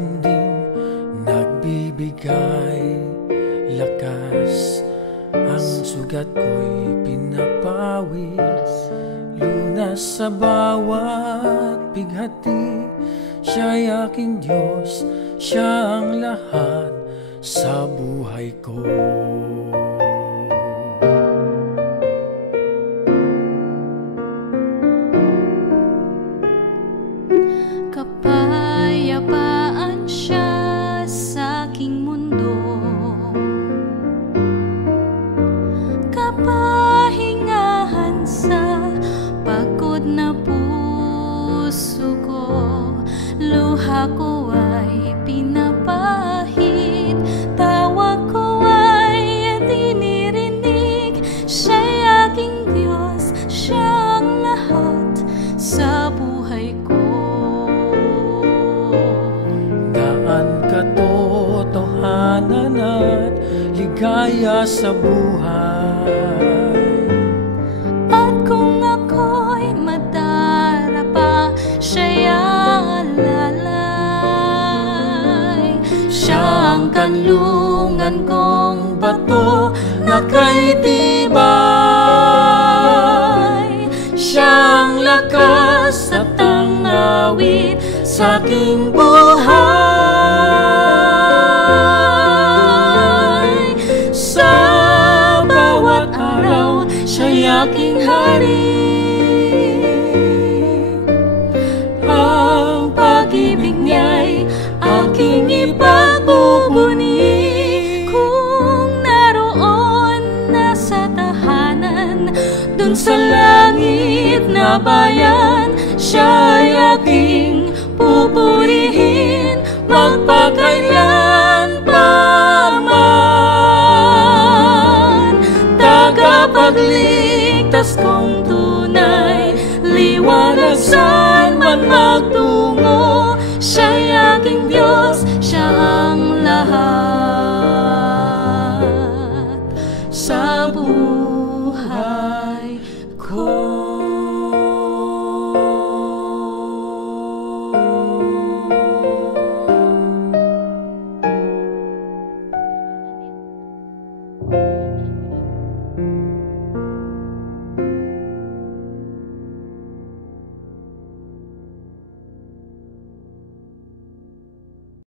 akin din nagbibigay lakas. Ang sugat ko'y pinapawi, lunas sa bawat bighati. Siya'y aking Diyos, siya ang lahat sa buhay ko. Kapayapaan siya sa aking mundo, kapahingahan sa pagod na puso ko. Luha ko ay pinapahid, tawag ko ay dinirinig. Siya'y aking Diyos, siya ang lahat sa buhay ko. Daan, katotohanan at ligaya sa buhay. At kung ako'y madarapa, siya'y alalay. Siya ang kanlungan kong bato na kay tibay. Siya ang lakas at ang awit sa aking buhay. Sa bawat araw, siya'y aking hari. Ang pag-ibig niya'y aking ipagbubuni. Kung naroon na sa tahanan, dun sa langit na bayan, siya'y aking pupurihin magpakailan pa man. Tagapagligtas kong tunay, liwanag saan man magtungo. Siya'y aking Diyos, siya ang lahat sa buhay ko. Thank you.